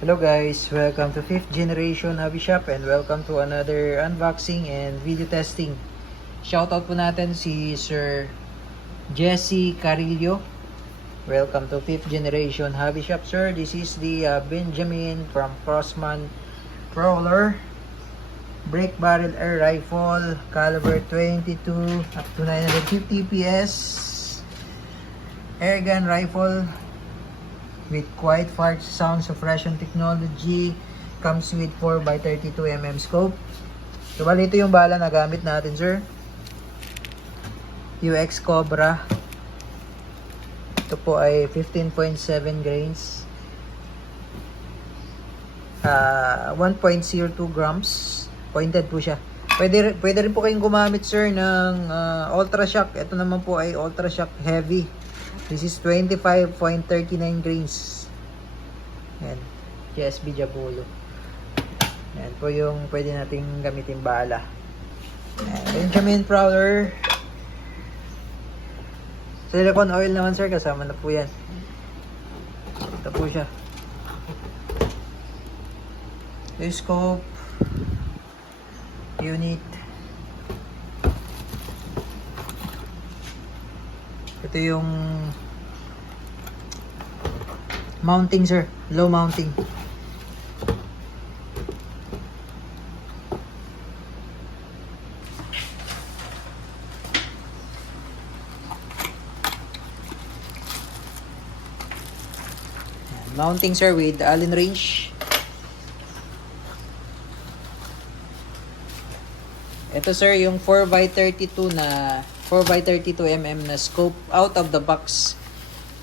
Hello guys, welcome to 5th generation hobby shop and welcome to another unboxing and video testing. Shoutout po natin si Sir Jesse Carillo. Welcome to 5th generation hobby shop, sir. This is the Benjamin from Crossman Prowler brake barrel air rifle, caliber 22 up to 950 PS air gun rifle with quiet fart sound suppression technology. Comes with 4x32mm scope. So bali ito yung bala na gamit natin, sir. UX Cobra. Ito po ay 15.7 grains. 1.02 grams. Pointed po siya. Pwede rin po kayong gumamit, sir, ng Ultra Shock. Ito naman po ay Ultra Shock Heavy. This is 25.39 grains. Yan. GSB Jabulo. Yan po yung pwede nating gamitin bala. Yan. Benjamin Prowler. Silicone oil naman, sir. Kasama na po yan. Ito po siya. Yung scope. Unit. Ito yung mounting, sir. Low mounting. Mounting, sir, with Allen wrench. Ito, sir, yung 4x32 na 4x32mm na scope out of the box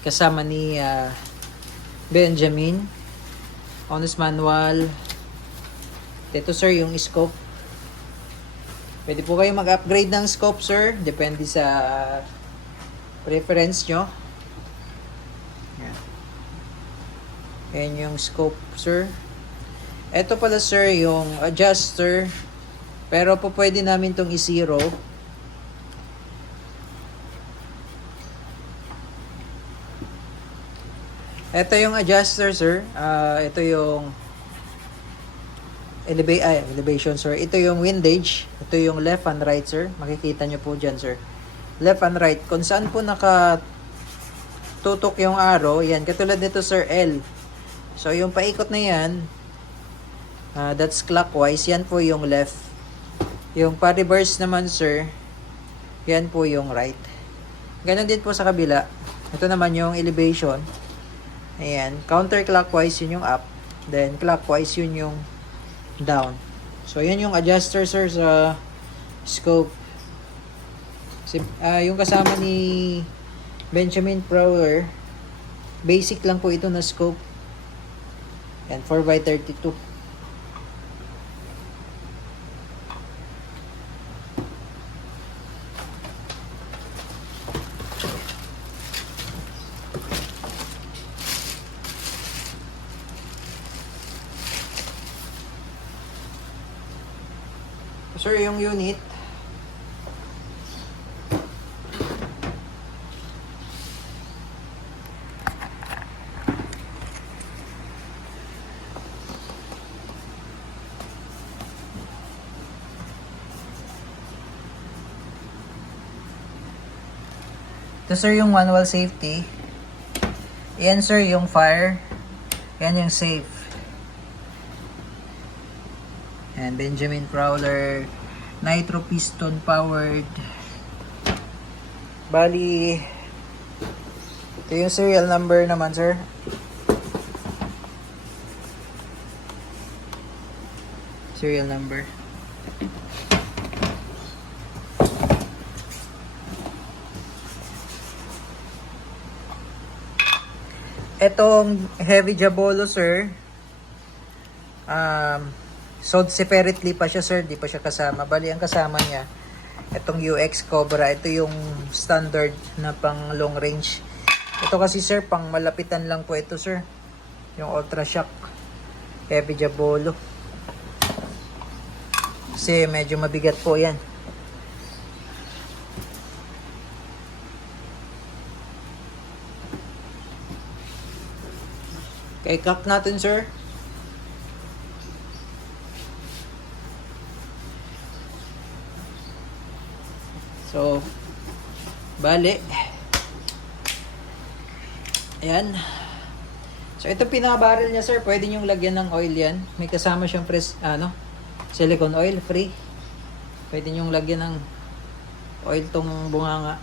kasama ni Benjamin. Honest manual. Ito, sir, yung scope. Pwede po kayo mag-upgrade ng scope, sir. Depende sa preference nyo. Yan. Yan yung scope, sir. Ito pala, sir, yung adjuster. Pero po pwede namin itong i-zero. Ito yung adjuster, sir. Ito yung elevation, sir. Ito yung windage. Ito yung left and right, sir. Makikita nyo po dyan, sir. Left and right. Kung saan po nakatutok yung arrow, yan. Katulad nito, sir, L. So, yung paikot na yan, that's clockwise. Yan po yung left. Yung pa-reverse naman, sir, yan po yung right. Ganon din po sa kabila. Ito naman yung elevation. Ayan, counterclockwise yun yung up, then clockwise yun yung down. So yan yung adjuster, sir, sa scope. Yung kasama ni Benjamin Prowler, basic lang po ito na scope. Yan, 4x32. Sir, yung unit. Ito, sir, yung manual safety. Yan, sir, yung fire. Yan yung safe. And Benjamin Prowler nitro piston powered. Bali, ito yung serial number naman, sir. Serial number. Etong heavy Jabolo, sir, sold separately pa siya, sir. Di pa siya kasama. Bali, ang kasama niya, itong UX Cobra. Ito yung standard na pang long range. Ito kasi, sir, pang malapitan lang po ito, sir. Yung Ultra Shock Heavy Jabolo. Kasi medyo mabigat po yan. Kay cock natin, sir. So, bali. Ayan. So, ito pinaka-barrel niya, sir. Pwede niyong lagyan ng oil yan. May kasama siyang silicone oil, free. Pwede niyong lagyan ng oil tong bunganga.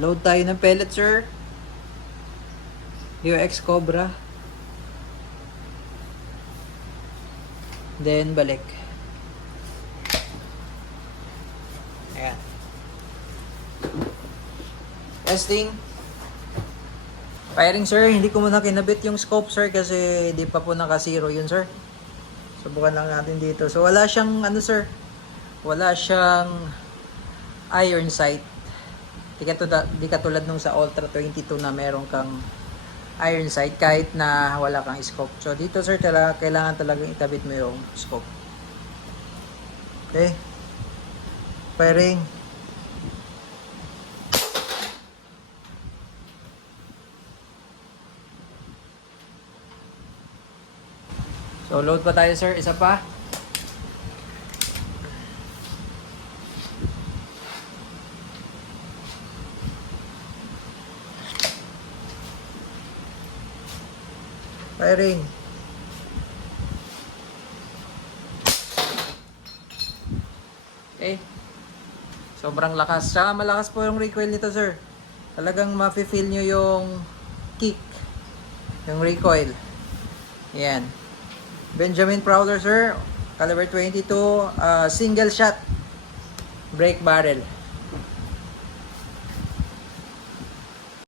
Load tayo ng pellet, sir. UX Cobra. Then, balik. Ayan. Testing. Firing, sir. Hindi ko muna kinabit yung scope, sir, kasi hindi pa po naka-zero yun, sir. Subukan lang natin dito. So, wala siyang, sir, wala siyang iron sight. Di katulad nung sa Ultra 22 na meron kang iron sight kahit na wala kang scope. So, dito, sir, kailangan talagang itabit mo yung scope. Okay. Firing. So, load pa tayo, sir. Isa pa. Firing. Okay. Sobrang lakas. Saka malakas po yung recoil nito, sir. Talagang mafe-feel nyo yung kick. Yung recoil. Yan. Benjamin Prowler, sir. Caliber 22. Single shot. Brake barrel.